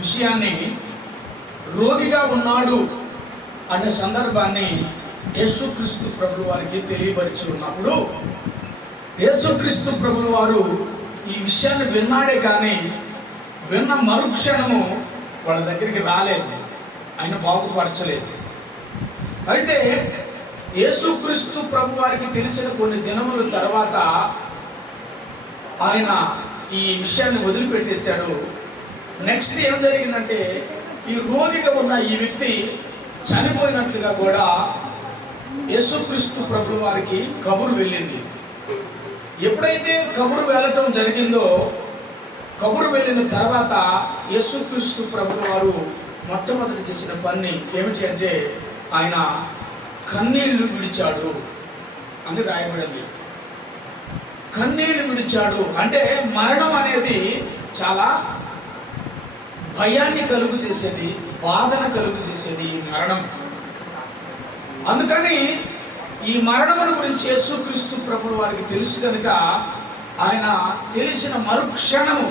విషయాన్ని, రోగిగా ఉన్నాడు అనే సందర్భాన్ని యేసుక్రీస్తు ప్రభువు వారికి తెలియపరిచి ఉన్నప్పుడు, యేసుక్రీస్తు ప్రభువు వారు ఈ విషయాన్ని విన్నాడే కానీ విన్న మరుక్షణము వాళ్ళ దగ్గరికి రాలేదు, ఆయన బాగుపరచలేదు. అయితే యేసుక్రీస్తు ప్రభు వారికి తెలిసిన కొన్ని దినముల తర్వాత ఆయన ఈ విషయాన్ని వదిలిపెట్టేశాడు. నెక్స్ట్ ఏం జరిగిందంటే, ఈ రోగిగా ఉన్న ఈ వ్యక్తి చనిపోయినట్లుగా కూడా యేసుక్రీస్తు ప్రభు వారికి కబురు వెళ్ళింది. ఎప్పుడైతే కబురు వెళ్ళటం జరిగిందో, కబురు వెళ్ళిన తర్వాత యేసుక్రీస్తు ప్రభు వారు మొట్టమొదటి చేసిన పని ఏమిటి అంటే, ఆయన కన్నీళ్లు విడిచాడు అని రాయబడింది. కన్నీళ్లు విడిచాడు అంటే మరణం అనేది చాలా భయాన్ని కలుగు చేసేది, బాధన కలుగు చేసేది మరణం. అందుకని ఈ మరణమును గురించి యేసుక్రీస్తు ప్రభువు వారికి తెలుసు కనుక ఆయన తెలిసిన మరుక్షణము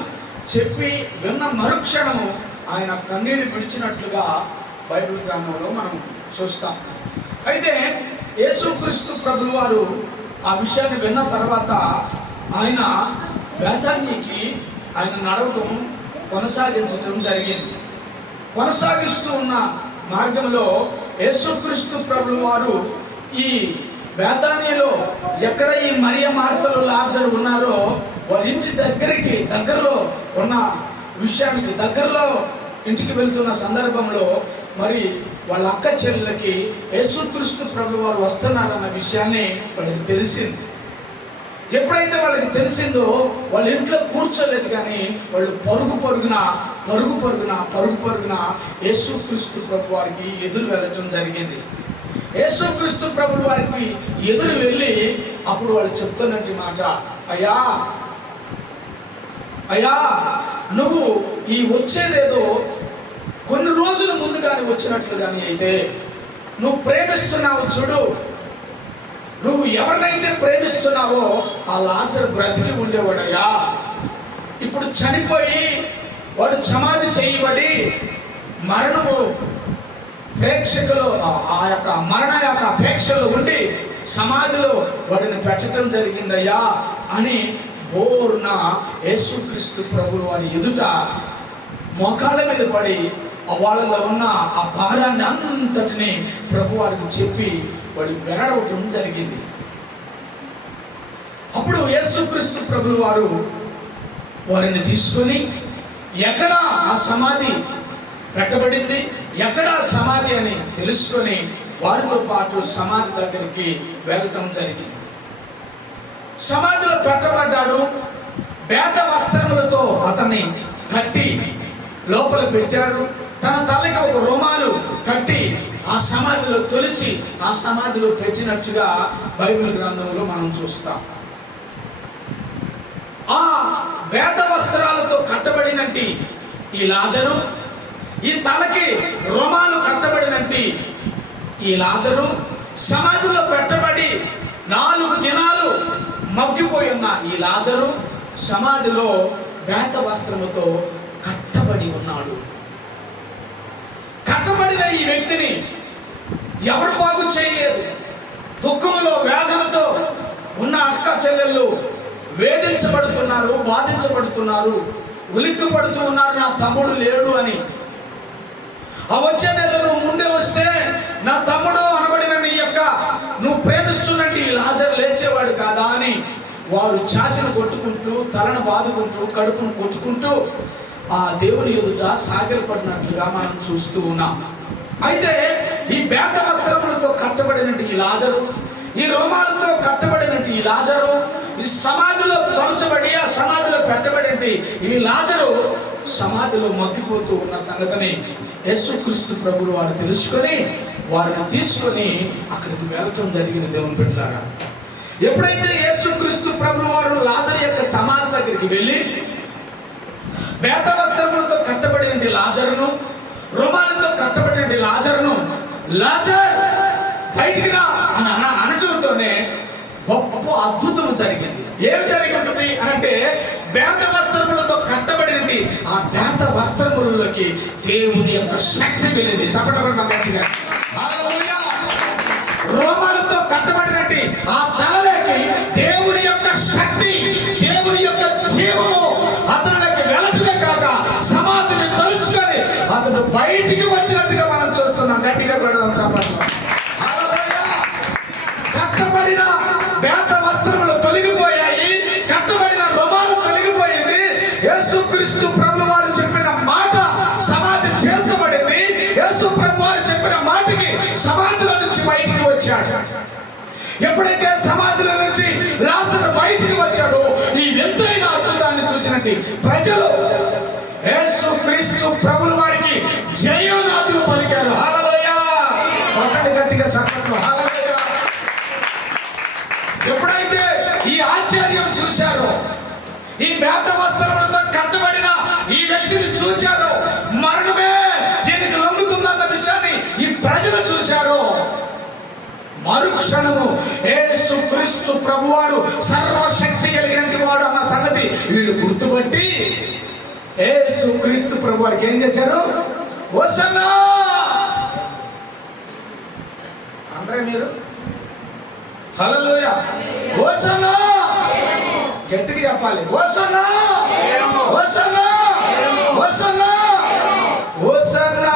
చెప్పి విన్న మరుక్షణము ఆయన కన్నీళ్లు విడిచినట్లుగా బైబిల్ గ్రంథంలో మనం చూస్తాం. అయితే యేసుక్రీస్తు ప్రభువు వారు ఆ విషయాన్ని విన్న తర్వాత ఆయన బేతానీకి ఆయన నడవటం కొనసాగించడం జరిగింది. కొనసాగిస్తూ ఉన్న మార్గంలో యేసుక్రీస్తు ప్రభువు వారు ఈ బేతానీలో ఎక్కడ ఈ మరియ మార్తలు లాజరు ఉన్నారో వారి ఇంటి దగ్గరలో ఉన్న విషయానికి దగ్గరలో ఇంటికి వెళ్తున్న సందర్భంలో మరి వాళ్ళ అక్క చెల్లెలకి యేసుక్రీస్తు ప్రభువు వారు వస్తున్నారన్న విషయాన్ని వాళ్ళకి తెలిసింది. ఎప్పుడైతే వాళ్ళకి తెలిసిందో వాళ్ళ ఇంట్లో కూర్చోలేదు, కానీ వాళ్ళు పరుగు పరుగున యేసుక్రీస్తు ప్రభు వారికి ఎదురు వెళ్ళటం జరిగింది. యేసుక్రీస్తు ప్రభు వారికి ఎదురు వెళ్ళి అప్పుడు వాళ్ళు చెప్తున్నట్టు మాట, అయ్యా నువ్వు ఈ వచ్చేదేదో కొన్ని రోజుల ముందు కానీ వచ్చినట్లు కానీ అయితే, నువ్వు ప్రేమిస్తున్నావు చూడు, నువ్వు ఎవరినైతే ప్రేమిస్తున్నావో ఆ లాజరు బ్రతికి ఉండేవాడయ్యా. ఇప్పుడు చనిపోయి వాడు సమాధి చేయబడి మరణము ప్రేక్షకులు ఆ యొక్క మరణ యొక్క అపేక్షలో ఉండి సమాధిలో వాడిని పెట్టడం జరిగిందయ్యా అని బోర్న యేసుక్రీస్తు ప్రభువు వారి ఎదుట మోకాళ్ళ మీద పడి వాళ్ళలో ఉన్న ఆ భారాన్ని అంతటిని ప్రభు వారికి చెప్పి వాళ్ళు వెనడవటం జరిగింది. అప్పుడు యేసుక్రీస్తు ప్రభువు వారు వారిని తీసుకొని ఎక్కడ ఆ సమాధి పెట్టబడింది, ఎక్కడ సమాధి అని తెలుసుకొని వారితో పాటు సమాధి దగ్గరికి వెళ్ళటం జరిగింది. సమాధిలో పెట్టబడ్డాడు. బేత వస్త్రములతో అతన్ని కట్టి లోపల పెట్టాడు. తన తల్లికి ఒక రుమాలు కట్టి ఆ సమాధిలో తొలిసి ఆ సమాధిలో పెట్టినట్టుగా బైబిల్ గ్రంథంలో మనం చూస్తాం. ఆ బేత వస్త్రాలతో కట్టబడినట్టు ఈ లాజరు, ఈ తలకి రుమాలు కట్టబడినట్టు ఈ లాజరు, సమాధిలో పెట్టబడి 4 దినాలు మగ్గిపోయి ఉన్న ఈ లాజరు సమాధిలో బేత వస్త్రముతో కట్టబడి ఉన్నాడు. కట్టబడిన ఈ వ్యక్తిని ఎవరు బాగు చేయలేదు. దుఃఖంలో వేదనతో ఉన్న అక్క చెల్లెళ్ళు వేధించబడుతున్నారు, బాధించబడుతున్నారు, ఉలిక్కి పడుతూ ఉన్నారు, నా తమ్ముడు లేడు అని. ఆ వచ్చేదేదో నువ్వు ముందే వస్తే నా తమ్ముడు అనబడిన నీ యొక్క నువ్వు ప్రేమిస్తున్నట్టు ఈ లాజరు లేచేవాడు కాదా అని వారు ఛాతీని కొట్టుకుంటూ, తలను బాదుకుంటూ, కడుపును కొట్టుకుంటూ ఆ దేవుని ఎదుట సాగిలపడినట్లుగా మనం చూస్తూ ఉన్నాం. అయితే ఈ బేత వస్త్రములతో కట్టబడినట్టు ఈ లాజరు, ఈ రోమాలతో కట్టబడినట్టు ఈ లాజరు, ఈ సమాధిలో తొలచబడి ఆ సమాధిలో పెట్టబడినట్టు ఈ లాజరు సమాధిలో మగ్గిపోతూ ఉన్న సంగతిని యేసుక్రీస్తు ప్రభువు వారు తెలుసుకొని వారిని తీసుకొని అక్కడికి వెళ్ళటం జరిగింది. దేవుని బిడ్డలారా, ఎప్పుడైతే యేసుక్రీస్తు ప్రభువు వారు లాజరు యొక్క సమాధి దగ్గరికి వెళ్ళి బేత వస్త్రములతో కట్టబడిన లాజరును, రుమాలతో కట్టబడిన లాజరును, లాజర్ బయటికి రా అని అనటంతోనే గొప్ప అద్భుతం జరిగింది. ఏమి జరిగి ఉంటుంది అనంటే, బేత వస్త్రములతో కట్టబడినది ఆ బేత వస్త్రములు వస్త్రములకి దేవుని యొక్క శక్తి వెళ్ళింది. చప్పటపడిన గట్టిగా హల్లెలూయా. రోమాలతో కట్టబడినట్టు ఆ తలలోకి దేవుని యొక్క శక్తి, దేవుని యొక్క జీవము అతనిలోకి వెళ్ళటమే కాక సమాధిని తలుచుకొని అతను బయటికి వచ్చినట్టుగా మనం చూస్తున్నాం. గట్టిగా కూడా చెప్పండి. కట్టబడిన వేద వస్త్రములు తొలగిపోయాయి, కట్టబడిన రోమాలు తొలగిపోయింది. యేసుక్రీస్తు ప్రభువు వారు చెప్పిన మాట సమాధి చేర్చబడింది. యేసు ప్రభువు వారు చెప్పిన మాటకి సమాధిలో నుంచి బయటికి వచ్చాడు. ఎప్పుడైతే సమాధిలో నుంచి లాజరు బయటికి వచ్చాడో ఈ వింతైన అద్భుతాన్ని చూసినట్టు ప్రజలు యేసుక్రీస్తు ప్రభువు వారికి జయనాథులు పలికారు. హల్లెలూయా. కొట్టండి గట్టిగా సప్పట్లు. హల్లెలూయా. ఎప్పుడైతే ఈ ఆశ్చర్యం చూశారో, ఈ వేద వస్త్రములతో కట్టబడిన ఈ వ్యక్తిని చూశారో, మరణమే దీనికి లొంగుతుందన్న విషయాన్ని ఈ ప్రజలు చూశారో, మరుక్షణము యేసుక్రీస్తు ప్రభువారు సర్వశక్తి కలిగినటువంటి వాడు అన్న సంగతి వీళ్ళు గుర్తుపట్టి యేసుక్రీస్తు ప్రభువారికి ఏం చేశారు? హోసన్నా అంటే మీరు హల్లెలూయా. హోసన్నా గట్టిగా చెప్పాలి. హోసన్నా హోసన్నా హోసన్నా హోసన్నా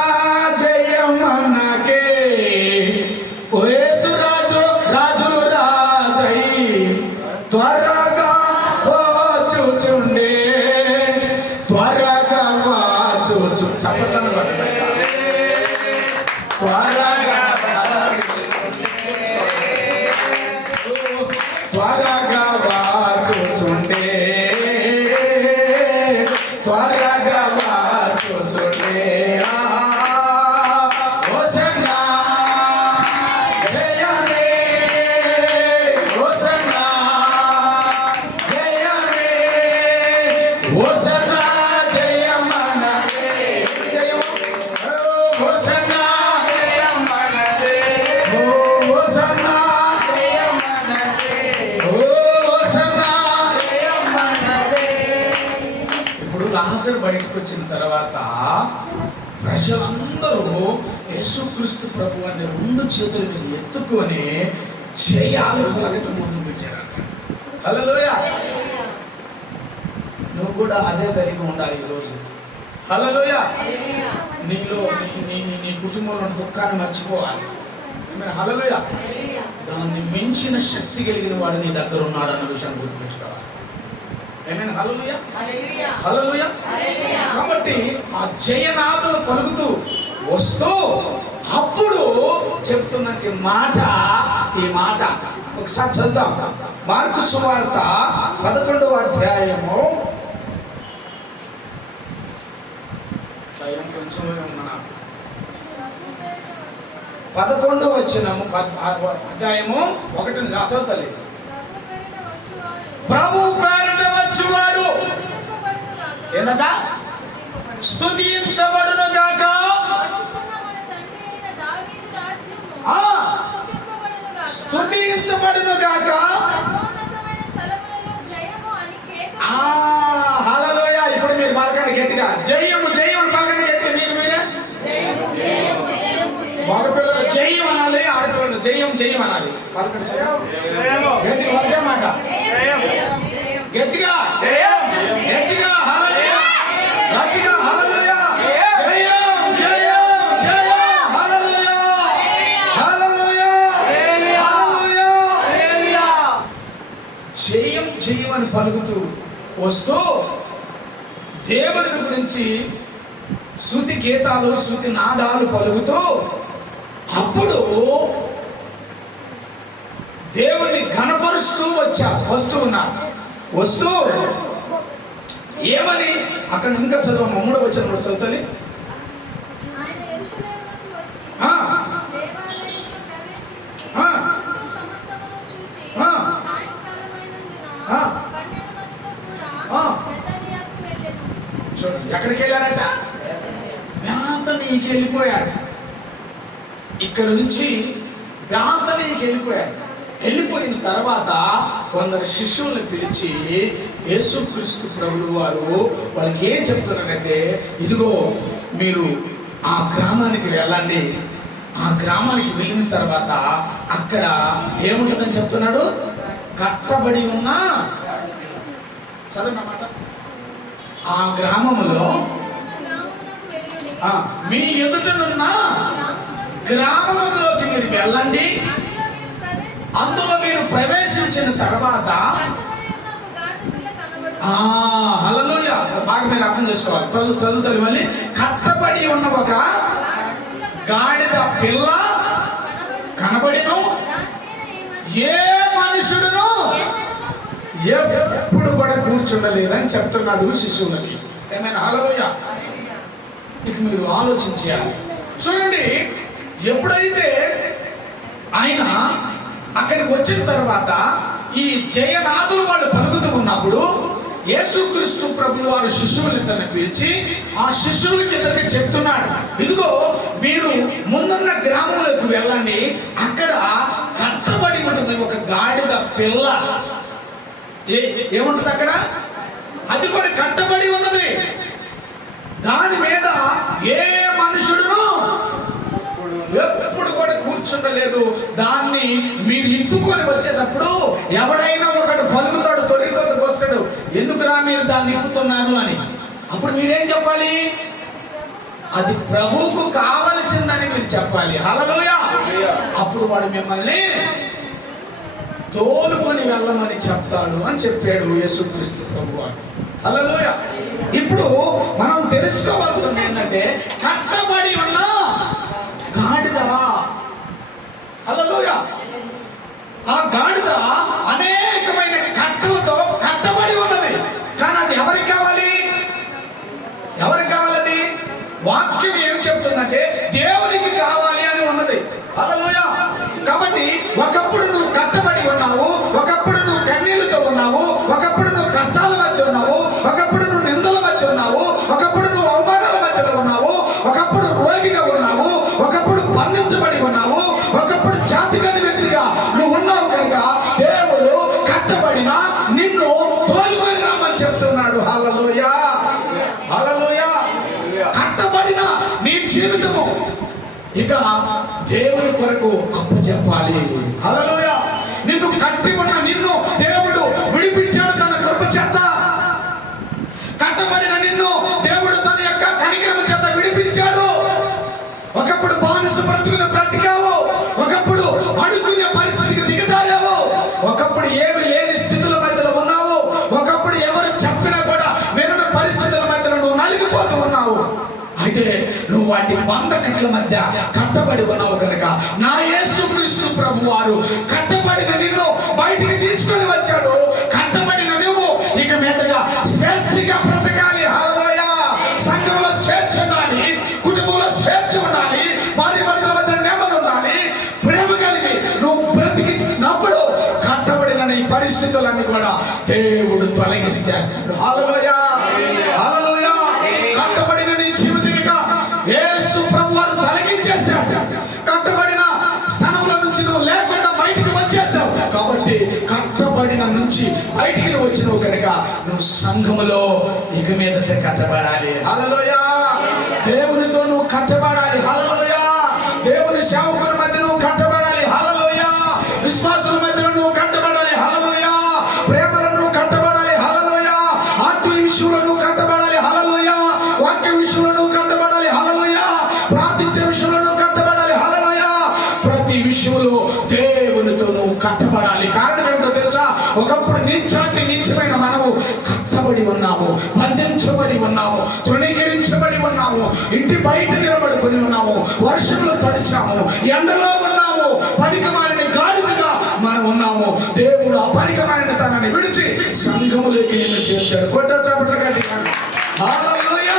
జయమనకే ఓ యేసు రాజు రాజులు రాజై త్వరగా వచ్చుచుండే త్వరగా వచ్చుచు సపతన పడతాయి త్వరగా త్వరగా వచ్చుచుండే త్వరగా వచ్చుచుండే హోసన్నా జయమే హోసన్నా జయమే హోసన్నా జయమనకే జయం హోసన్నా జయమనకే హోసన్నా జయమనకే హోసన్నా జయమనకే. ఇప్పుడు లాజరు బయటకు వచ్చిన తర్వాత ప్రజలందరూ యేసుక్రీస్తు ప్రభువాన్ని రెండు చేతుల మీద ఎత్తుకొని జయాలు పలకటం మొదలు పెట్టారు. హల్లెలూయా. నువ్వు కూడా అదే కలిగి ఉండాలి ఈరోజు. హల్లెలూయా. నీలో నీ కుటుంబంలో దుఃఖాన్ని మర్చిపోవాలి. హల్లెలూయా. దాన్ని మించిన శక్తి కలిగిన వాడు నీ దగ్గర ఉన్నాడు అన్న విషయాన్ని గుర్తుపెట్టుకోవాలి. ఏమైనా హల్లెలూయా హల్లెలూయా. కాబట్టి ఆ జయనాథులు పలుకుతూ వస్తూ అప్పుడు చెప్తున్నట్టు మాట, ఈ మాట ఒకసారి చదువుతాం. మార్కు సువార్త 11వ అధ్యాయము కొంచెం 11 వచనము అధ్యాయము 1 చదువుతలే. ప్రభు పేరిట వచ్చువాడు ఏందట? స్తుతించబడును గాక. స్తుతించబడును గాక. హల్లెలూయా. ఇప్పుడు మీరు పలకండి గట్టిగా. జయము జయము పలకండి గట్టిగా. మీరే మగపిల్లలు జయం అనాలి, ఆడపిల్లలు జయం జయం అనాలి. పలకండి గట్టిగా. ఒకే మాట గట్టిగా గట్టిగా. హల్లెలూయా గట్టిగా. హల్లెలూయా జయం జయం జయం. హల్లెలూయా హల్లెలూయా హల్లెలూయా. జయం జయం అని పలుకుతూ వస్తూ దేవుని గురించి స్తుతి గీతాలు స్తుతి నాదాలు పలుకుతూ అప్పుడు దేవుని ఘనపరుస్తూ వస్తూ ఉన్నారు. వస్తూ ఏమని అక్కడ ఇంకా చదువు 3వ వచనంలో చదువుతుంది. ఎక్కడికి వెళ్ళారట? బేతనీకి వెళ్ళిపోయాడు. ఇక్కడ నుంచి బేతనీకి వెళ్ళిపోయాడు. వెళ్ళిపోయిన తర్వాత కొందరు శిష్యుల్ని పిలిచి యేసుక్రీస్తు ప్రభువు వారు వాళ్ళకి ఏం చెప్తున్నారంటే, ఇదిగో మీరు ఆ గ్రామానికి వెళ్ళండి. ఆ గ్రామానికి వెళ్ళిన తర్వాత అక్కడ ఏముంటుందని చెప్తున్నాడు? కట్టబడి ఉన్న, చదవన్నమాట, ఆ గ్రామంలో మీ ఎదుటనున్న గ్రామంలోకి మీరు వెళ్ళండి. అందులో మీరు ప్రవేశించిన తర్వాత హల్లెలూయా, బాగా మీరు అర్థం చేసుకోవాలి. చదువుతారు మళ్ళీ. కట్టబడి ఉన్న ఒక గాడిద పిల్ల కనబడిను, ఏ మనుషుడును ఎప్పుడు కూడా కూర్చుండలేదని చెప్తున్నాడు శిశువులకి. ఏమైనా హల్లెలూయా. ఇక మీరు ఆలోచించాలి. చూడండి, ఎప్పుడైతే ఆయన అక్కడికి వచ్చిన తర్వాత ఈ జయనాథులు వాళ్ళు పలుకుతూ ఉన్నప్పుడు యేసుక్రీస్తు ప్రభువు వారు శిష్యులిద్దరిని పిలిచి ఆ శిష్యులకి ఇద్దరికి చెప్తున్నాడు, ఇదిగో మీరు ముందున్న గ్రామంలోకి వెళ్ళండి, అక్కడ కట్టబడి ఉంటుంది ఒక గాడిద పిల్ల. ఏముంటుంది అక్కడ? అది కూడా కట్టబడి ఉన్నది. దాని మీద ఏ మనుషుడును ఎప్పుడు కూడా కూర్చుండలేదు. దాన్ని మీరు ఇంపుకొని వచ్చేటప్పుడు ఎవడైనా ఒకడు పలుకుతాడు, తొలికొద్దకు వస్తాడు, ఎందుకురా మీరు దాన్ని ఇంపుతున్నారు అని. అప్పుడు మీరేం చెప్పాలి? అది ప్రభువుకు కావలసిందని మీరు చెప్పాలి. హల్లెలూయా. అప్పుడు వాడు మిమ్మల్ని తోలుకొని వెళ్ళమని చెప్తాడు అని చెప్పాడు యేసుక్రీస్తు ప్రభువు. హల్లెలూయా. ఇప్పుడు మనం తెలుసుకోవాల్సింది ఏంటంటే, కట్టబడి ఉన్న గాడిద. హల్లెలూయా. ఆ గాడిద అనేకమైన కట్టలతో కట్టబడి ఉన్నది. కానీ అది ఎవరికి కావాలి? ఎవరికి కావాలి? అది వాక్యం ఏం చెప్తుందంటే దేవునికి కావాలి అని ఉన్నది. హల్లెలూయా. కాబట్టి ఒకప్పుడు నువ్వు కట్టబడి ఉన్నావు, ఒకప్పుడు నువ్వు కన్నీళ్లతో ఉన్నావు, ఒకప్పుడు నువ్వు కష్టాల మధ్య ఉన్నావు, ఒకప్పుడు నువ్వు నిందల మధ్య ఉన్నావు, ఒకప్పుడు నువ్వు అవమానాల మధ్యలో ఉన్నావు, ఒకప్పుడు రోగిగా ఉన్నావు, ఒకప్పుడు బంధించబడి ఉన్నావు, ఒకప్పుడు జాతిగని వ్యక్తిగా నువ్వు ఉన్నావు. కనుక దేవుడు కట్టబడిన నిన్ను తోలుకొని రమ్మని చెప్తున్నాడు. హల్లెలూయా. హల్లెలూయా. కట్టబడిన నీ జీవితము ఇక దేవుని కొరకు అప్పచెప్పాలి. హల్లెలూయా. నిన్ను కట్టి ఉన్న నిన్ను దేవుడు విడిపించాడు తన కృప చేత. కట్టబడిన నిన్ను దేవుడు తన యొక్క కనికరము చేత విడిపించాడు. ఒకప్పుడు బానిస బ్రతుకుని బ్రతికావు, ఒకప్పుడు అడుగునే పరిస్థితికి దిగజారావు, ఒకప్పుడు ఏమి లేని స్థితుల మధ్యలో ఉన్నావు, ఒకప్పుడు ఎవరు చెప్పినా కూడా వినని పరిస్థితుల మధ్యలో నువ్వు నలిగిపోతూ ఉన్నావు. అయితే నువ్వు వాటి బంధకట్ల మధ్య కట్టబడి ఉన్నావు కనుక నా యేసుక్రీస్తు ప్రభు వారు కట్టబడిన నిన్ను బయటికి తీసుకొని వచ్చాడు. కట్టబడిన నువ్వు ఇక మీదగా స్వేచ్ఛగా బ్రతకాలి. హల్లెలూయా. సంఘంలో స్వేచ్ఛ ఉండాలి, కుటుంబంలో స్వేచ్ఛ ఉండాలి, భార్య భర్తల మధ్య నెమ్మది ఉండాలి, ప్రేమ కలిగి నువ్వు బ్రతికినప్పుడు కట్టబడిన నీ పరిస్థితులన్నీ కూడా దేవుడు తొలగిస్తాడు. హల్లెలూయా. హల్లెలూయా. కట్టబడిన నీ జీవితం యేసు ప్రభు వారు తొలగించేశాడు. కట్టబడిన స్థానంలో నుంచి నువ్వు లేకుండా బయటికి వచ్చేసావు. కాబట్టి కట్టబడిన నుంచి బయటికి నువ్వు వచ్చినావు కనుక నువ్వు సంఘములో ఇక మీదట కట్టబడాలి. హల్లెలూయా. దేవునితో నువ్వు కట్టబడాలి. హల్లెలూయా. దేవుని సేవకుల మధ్య నువ్వు కట్టబడాలి. హల్లెలూయా. విశ్వాసుల మధ్య నువ్వు కట్టబడాలి. హల్లెలూయా. ప్రేమలో నువ్వు కట్టబడాలి. హల్లెలూయా. ఆత్మీయ విషయంలో నువ్వు కట్టబడాలి. హల్లెలూయా. వాక్య విషయంలో నువ్వు కట్టబడాలి. హల్లెలూయా. ప్రార్థించే విషయంలో నువ్వు కట్టబడాలి. హల్లెలూయా. ప్రతి విషయంలో దేవునితో నువ్వు కట్టబడాలి. కారణం ఏమిటో తెలుసా? ఒకప్పుడు నీచమైన మనము కట్టబడి ఉన్నాము, బంధించబడి ఉన్నాము, తృణీకరించబడి ఉన్నాము, ఇంటి బయట నిలబడుకొని ఉన్నాము, వర్షంలో తడిచాము, ఎండలో ఉన్నాము, పనికిమాలిన గాడిదగా మనం ఉన్నాము. దేవుడు ఆ పనికిమాలిన తనని విడిచి సంఘములోకి నిన్ను చేర్చాడు. కొట్ట చప్పట్లు గట్టిగా. హల్లెలూయా.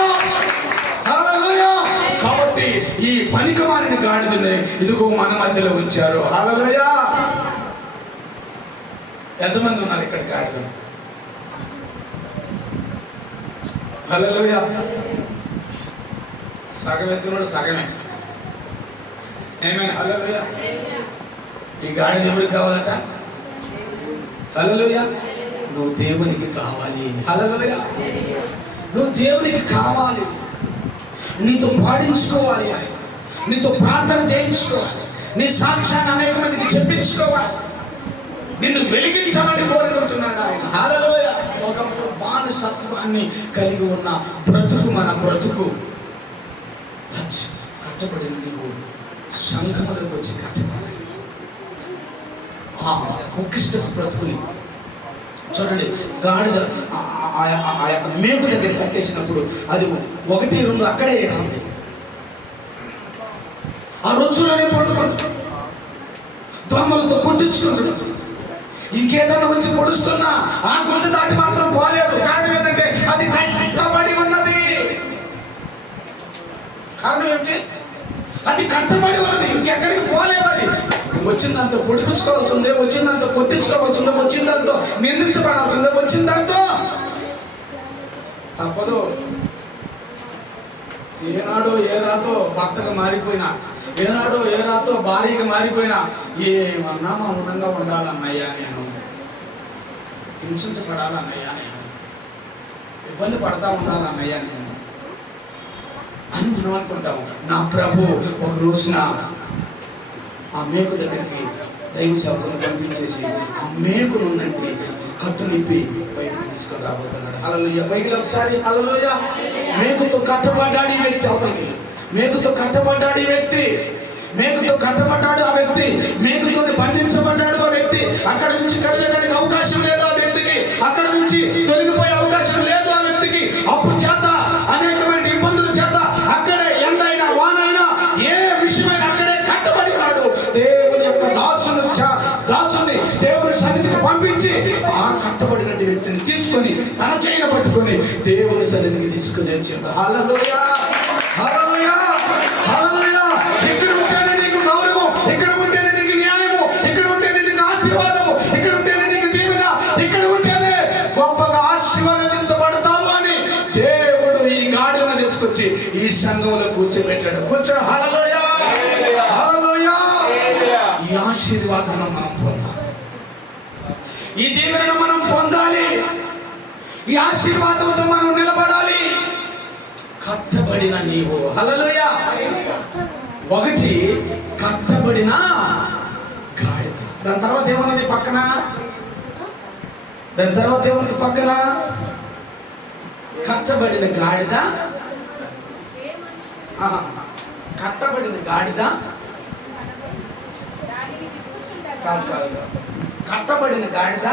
హల్లెలూయా. కాబట్టి ఈ పనికిమాలిన గాడిదని ఇదిగో మన మధ్యలో ఉంచారు. హల్లెలూయా. ఎంతమంది ఉన్నారు ఇక్కడ గాడిదలు? హల్లెలూయా. సగం ఎత్తున్నాడు, సగమే. ఏమైనా హల్లెలూయా. ఈ గాడిద ఎవరికి కావాలట? హల్లెలూయా. నువ్వు దేవునికి కావాలి. హల్లెలూయా. నువ్వు దేవునికి కావాలి. నీతో పాడించుకోవాలి, ఆయన నీతో ప్రార్థన చేయించుకోవాలి, నీ సాక్ష్యాన్ని అనేక మందికి చెప్పించుకోవాలి, నిన్ను వెలిగించాలని కోరుకుంటున్నాడు ఆయన. హల్లెలూయా. ఒకప్పుడు బానిసత్వాన్ని కలిగి ఉన్న బ్రతుకు మన బ్రతుకు కట్టబడిన నీవు సంఘములకు వచ్చి కట్టబడాలి. ముఖ్యస్థ బ్రతుకుని చూడండి, గాడిద ఆ యొక్క మేకు దగ్గర కట్టేసినప్పుడు అది 1, 2 అక్కడే వేసింది. ఆ రోజులోనే పండుకుంటు దోమలతో కుట్టించుకుంటున్నాడు. ఇంకేదన్నా వచ్చి పొడుస్తున్నా ఆ గుంట దాటి మాత్రం పోలేదు. కారణం ఏంటంటే అది కట్టబడి ఉన్నది. కారణం ఏమిటి? అది కట్టబడి ఉన్నది, ఇంకెక్కడికి పోలేదు. అది వచ్చిందంతా పొడిపించుకోవాల్సిందే, వచ్చిందంతా కొట్టించుకోవాల్సిందే, వచ్చిందంతా నిందించబడాల్సిందే, వచ్చిందంతా తప్పదు. ఏనాడో ఏ రాతో భర్తగా మారిపోయినా, ఏనాడో ఏ రాతో భార్యగా మారిపోయినా ఏమన్నా మౌనంగా ఉండాలన్నయ్యా, నేను హింసించబడాలన్నయ్యా, నేను ఇబ్బంది పడతా ఉండాలన్నయ్యా నేను అని మనం అనుకుంటాము. నా ప్రభు ఒక రోజున ఆ మేకు దగ్గరికి దైవ సేవకులను పంపించేసి ఆ మేకును నుండి కట్టు నిప్పి బయటకు తీసుకొని రాబోతున్నాడు. హల్లెలూయా. పైకి ఒకసారి హల్లెలూయా. మేకుతో కట్టబడ్డాడు ఈ వ్యక్తి. అవతలకి మేకుతో కట్టబడ్డాడు ఈ వ్యక్తి. మేకుతో కట్టబడ్డాడు ఆ వ్యక్తి. మేకుతో బంధించబడ్డాడు ఆ వ్యక్తి. అక్కడ నుంచి కదిలేదానికి అవకాశం లేదు ఆ వ్యక్తికి. అక్కడ నుంచి తొలగిపోయే అవకాశం లేదు ఆ వ్యక్తికి. అప్పు చేత, అనేకమైన ఇబ్బందుల చేత అక్కడే ఎండైనా వానైనా ఏ విషయమైనా అక్కడే కట్టబడి ఉన్నాడు. దేవుని యొక్క దాసుని దేవుని సన్నిధికి పంపించి ఆ కట్టబడిన వ్యక్తిని తీసుకొని తన చేయిన పట్టుకొని దేవుని సన్నిధికి తీసుకొని వచ్చాడు. హల్లెలూయా, హల్లెలూయా, హల్లెలూయా. ఇక్కడ ఉంటేనే నీకు గౌరవం, ఇక్కడ ఉంటేనే నీకు న్యాయము, ఇక్కడ ఉంటేనే నీకు ఆశీర్వాదము, ఇక్కడ ఉంటేనే నీకు దీవెన, ఇక్కడ ఉంటేనే గొప్పగా ఆశీర్వదించబడతావు అని దేవుడు ఈ గాడిని తీసుకొచ్చి ఈ సంఘంలో కూర్చోబెట్టాడు. కూర్చో. హల్లెలూయా, హల్లెలూయా. ఈ ఆశీర్వాదాన్ని మనం పొందాలి, ఈ దీవెనను మనం పొందాలి, ఈ ఆశీర్వాదంతో మనం నిలబడాలి. కట్టబడిన నీవు. హల్లెలూయా. 1 కట్టబడిన గాడిద. దాని తర్వాత ఏమన్నది పక్కన? దాని తర్వాత ఏమన్నది పక్కన? కట్టబడిన గాడిద. కట్టబడిన గాడిద కాదు. కట్టబడిన గాడిద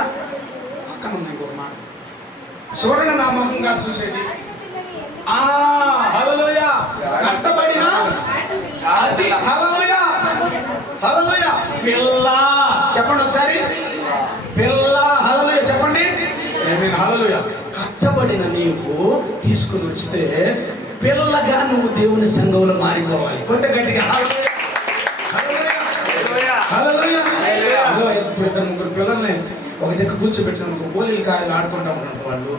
పక్కన ఉన్నాయి ఒక మాట. చూడండి నా ముఖంగా చూసేది. హల్లెలూయా. కట్టబడిన అది. హల్లెలూయా, హల్లెలూయా. పిల్ల చెప్పండి ఒకసారి. పిల్ల. హల్లెలూయా చెప్పండి. ఆమేన్. హల్లెలూయా. కట్టబడిన నీవు తీసుకుని వస్తే పిల్లగా నువ్వు దేవుని సంఘంలో మారిపోవాలి. కొట్ట గట్టిగా. హల్లెలూయా, హల్లెలూయా, హల్లెలూయా. ఇప్పుడు 2-3 పిల్లల్ని ఒక దగ్గర కూర్చోబెట్టినందుకు గోళీలు కాయలు ఆడుకుంటా ఉంటారు.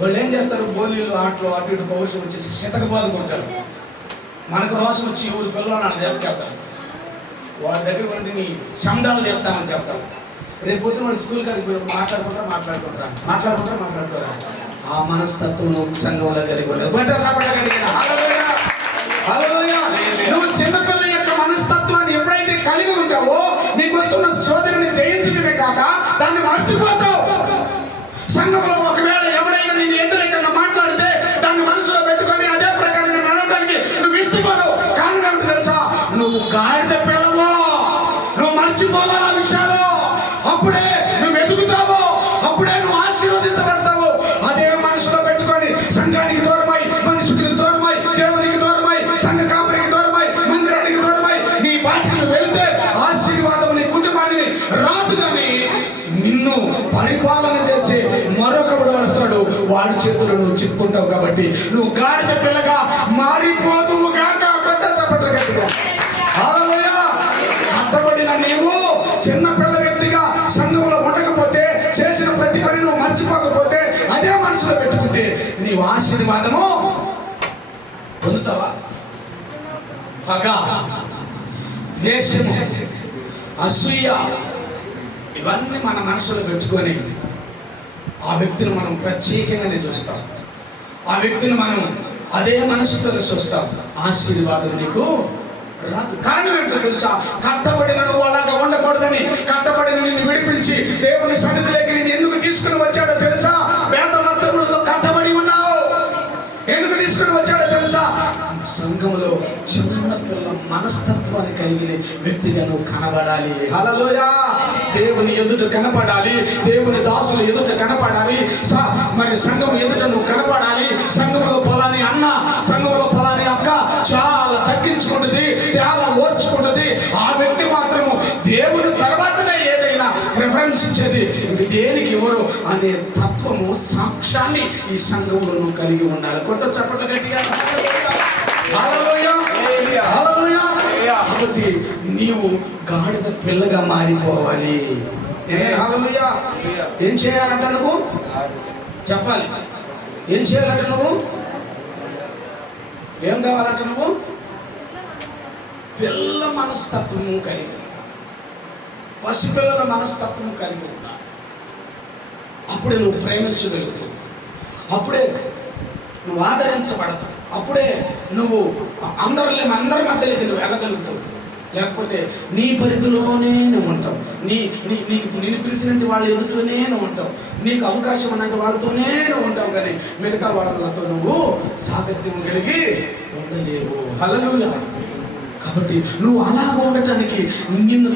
వాళ్ళు ఏం చేస్తారు? గోళీలు ఆటలు అటు ఇటు పౌరుషం వచ్చేసి సితకబాదుకుంటారు. మనకు రోషం వచ్చి ఊరు పిల్లలు అలా చేసుకెళ్తారు. వాళ్ళ దగ్గర ఉండి నీ శండాలు చేస్తామని చెప్తాం. రేపు పొద్దున వాడు స్కూల్ కాడికి పోయి మాట్లాడుకుంటారా. ఆ మనస్తత్వం సంఘంలో కలిగి ఉండదు. నువ్వు చిన్నపిల్ల యొక్క మనస్తత్వాన్ని ఎప్పుడైతే కలిగి ఉంటావో నీకు వస్తున్న సోదరుని జయించడమే కాక దాన్ని మర్చిపోతావు. సంఘంలో ఒకవేళ ఎవరైనా నేను వ్యతిరేకంగా మాట్లాడితే దాన్ని మనసులో పెట్టుకొని అదే ప్రకారంగా నడవడానికి నువ్వు ఇష్టపడవు. కారణం ఏమిటి తెలుసా? నువ్వు గాడిద పిల్లవో, నువ్వు మర్చిపోవాలి ఆ విషయాలు. అప్పుడే నువ్వు ఎదుగుతావు, అప్పుడే నువ్వు ఆశీర్వదించబడతావు. అదే మనసులో పెట్టుకొని సంఘానికి దూరమై, మనుషులకు దూరమై, దేవునికి దూరమై, సంఘ కాపురికి దూరమై, మందిరానికి దూరమై నీ బాటికి వెళితే ఆశీర్వాదం నీ కుటుంబాన్ని రాదు. కానీ నిన్ను పరిపాలన చేసే మరొకడు వస్తాడు, వాడి చేతులు నువ్వు చిక్కుంటావు. కాబట్టి నువ్వు గాడిద పిల్లగా మారిపోదువు గాక. చెప్పట్లు గట్టిగా. హల్లెలూయా. కట్టబడిన నీవు చిన్న పిల్ల వ్యక్తిగా సంఘంలో ఉండకపోతే, చేసిన ప్రతి పని నువ్వు మర్చిపోకపోతే, అదే మనసులో పెట్టుకుంటే నీవు ఆశీర్వాదము పొందుతావా? పగ, ద్వేషము, అసూయ ఇవన్నీ మన మనసులో పెట్టుకొని ఆ వ్యక్తిని మనం ప్రత్యేకంగానే చూస్తాం. ఆ వ్యక్తిని మనం అదే మనసుతో చూస్తావు, ఆశీర్వాదం నీకు రాదు. కారణం ఏంటో తెలుసా? కట్టబడిన నువ్వు అలాగా ఉండకూడదని, కట్టబడిన నిన్ను విడిపించి దేవుని సన్నిధిలోకి నిన్ను ఎందుకు తీసుకుని వచ్చాడో తెలుసా? వేద వస్త్రములతో కట్టబడి ఉన్నావు. ఎందుకు తీసుకుని వచ్చాడో తెలుసా? సంఘములో చిన్న పిల్ల మనస్తత్వాన్ని కలిగిన వ్యక్తిగా నువ్వు కనబడాలి. హల్లెలూయా! దేవుని ఎదుట కనపడాలి, దేవుని దాసులు ఎదుట కనపడాలి, మరి సంఘం ఎదుట నువ్వు కనపడాలి. సంఘంలో పొలాని అన్న, సంఘంలో పొలాని అక్క చాలా తగ్గించుకుంటుంది, చాలా ఓర్చుకుంటుంది. ఆ వ్యక్తి మాత్రము దేవుని తర్వాతనే ఏదైనా ప్రిఫరెన్స్ ఇచ్చేది, ఇంక దేనికి ఎవరు అనే తత్వము, సాక్ష్యాన్ని ఈ సంఘంలో నువ్వు కలిగి ఉండాలి. కొట్ట చెప్పండి గట్టిగా. హల్లెలూయా! హల్లెలూయా! కాబట్టి నీవు గాడిద పిల్లగా మారిపోవాలి. హల్లెలూయా! ఏం చేయాలంట నువ్వు? చెప్పాలి. ఏం చేయాలంట నువ్వు? ఏం కావాలంట నువ్వు? పిల్ల మనస్తత్వము కలిగి ఉండాలి, పసిపిల్లల మనస్తత్వము కలిగి ఉండాలి. అప్పుడే నువ్వు ప్రేమించగలుగుతావు, అప్పుడే నువ్వు ఆదరించబడతావు, అప్పుడే నువ్వు అందరి మధ్యలోకి నువ్వు వెళ్ళగలుగుతావు. లేకపోతే నీ పరిధిలోనే నువ్వు ఉంటావు, నేను పిలిచినట్టు వాళ్ళ ఎదుటనే నువ్వు ఉంటావు, నీకు అవకాశం ఉన్నట్టు వాళ్ళతోనే నువ్వు ఉంటావు, కానీ మిగతా వాళ్ళతో నువ్వు సాగత్యం కలిగి ఉండలేవు. హల్లెలూయా! కాబట్టి నువ్వు అలాగ ఉండటానికి నిన్ను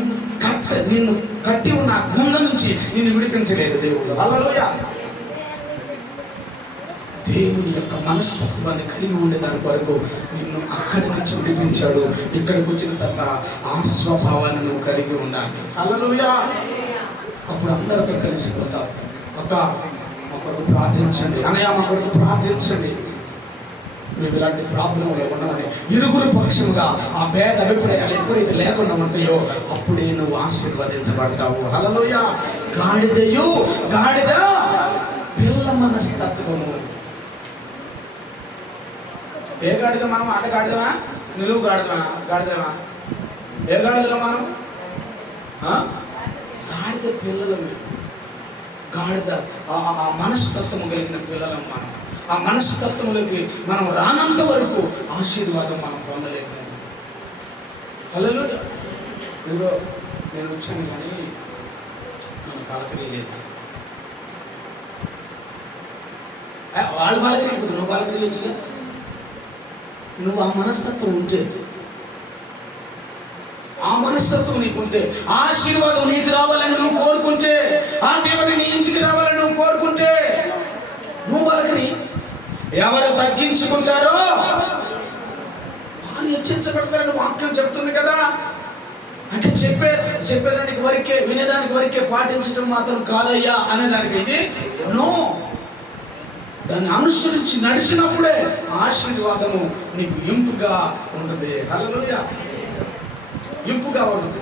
కట్టి ఉన్న గుంగ నుంచి నిన్ను విడిపించలేదు దేవుడు. హల్లెలూయా! దేవుని యొక్క మనస్తత్వాన్ని కలిగి ఉండేదాని కొరకు నిన్ను అక్కడి నుంచి విడిపించాడు. ఇక్కడికి వచ్చిన తర్వాత ఆ స్వభావాన్ని నువ్వు కలిగి ఉండాలి. హల్లెలూయా! అప్పుడు అందరితో కలిసిపోతావు. అక్క మా కొరకు ప్రార్థించండి, అన్నయ్య మా కొరకు ప్రార్థించండి, మేము ఇలాంటి ప్రాబ్లంలో ఉన్నామని ఇరుగురు పక్షముగా ఆ భేద అభిప్రాయాలు ఎప్పుడైతే లేకుండా ఉంటాయో అప్పుడే నువ్వు ఆశీర్వదించబడతావు. హల్లెలూయా! గాడిద పిల్ల మనస్తత్వము. ఏ గాడిద మనం? ఆట గాడిదమా? నిలువు గాడిదమా? ఏ గాడిదలో మనం? గాడిద పిల్లలమే. గాడిద ఆ మనస్తత్వము కలిగిన పిల్లలం మనం. ఆ మనస్తత్వములకి మనం రానంత వరకు ఆశీర్వాదం మనం పొందలేము. హల్లెలూయా! ఇదిగో నేను వచ్చాను కానీ నన్ను పలకరియలేదు. వాళ్ళు పలకరియకపోతే నువ్వు పలకరియచ్చుగా. నువ్వు ఆ మనస్తత్వం ఉంటే, ఆ మనస్తత్వం నీకుంటే, ఆశీర్వాదం నీకు రావాలని నువ్వు కోరుకుంటే, ఆ దేవుని నీ ఇంటికి రావాలని నువ్వు కోరుకుంటే నువ్వు పలకరి. ఎవరు తగ్గించుకుంటారో వాళ్ళు హెచ్చించబడతారని వాక్యం చెప్తుంది కదా. అంటే చెప్పేదానికి వరకే, వినేదానికి వరకే పాటించడం మాత్రం కాదయ్యా అనేదానికి ఇది నో. దాన్ని అనుసరించి నడిచినప్పుడే ఆశీర్వాదము నీకు ఇంపుగా ఉంటుంది. హల్లెలూయా! ఇంపుగా ఉంటుంది.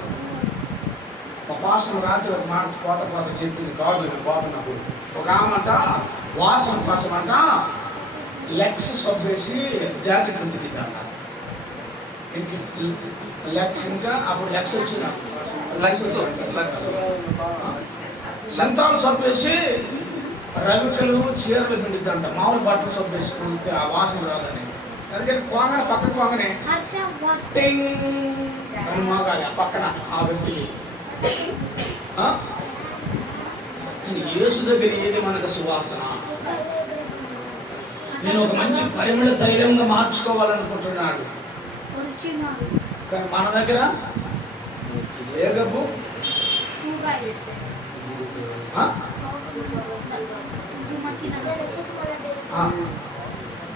మా పాస్టర్ రాత్రి ఒక మాట పోత చెప్పింది. కావాలి పోతున్నప్పుడు ఒక ఆమంట వాసన కోసం అంట లెగ్స్ సబ్బేసి జాకెట్ ఉతికిద్దంట. లెగ్స్ ఇంకా అప్పుడు లెగ్స్ వచ్చింది, సంతాలు సబ్బేసి రవికలు చీరలు పిండిద్దంట. మామూలు బట్టలు సబ్బు వేసుకుంటే ఆ వాసన రాదని, అందుకని పోగానే పక్కకు పోగానే టింగ్ అని మోగాలి ఆ పక్కన ఆ వ్యక్తికి. కానీ యేసు దగ్గర ఏది మనకు సువాసన? నేను ఒక మంచి పరిమళ ధైర్యంగా మార్చుకోవాలనుకుంటున్నాడు, కానీ మన దగ్గర ఏ గబ్బు?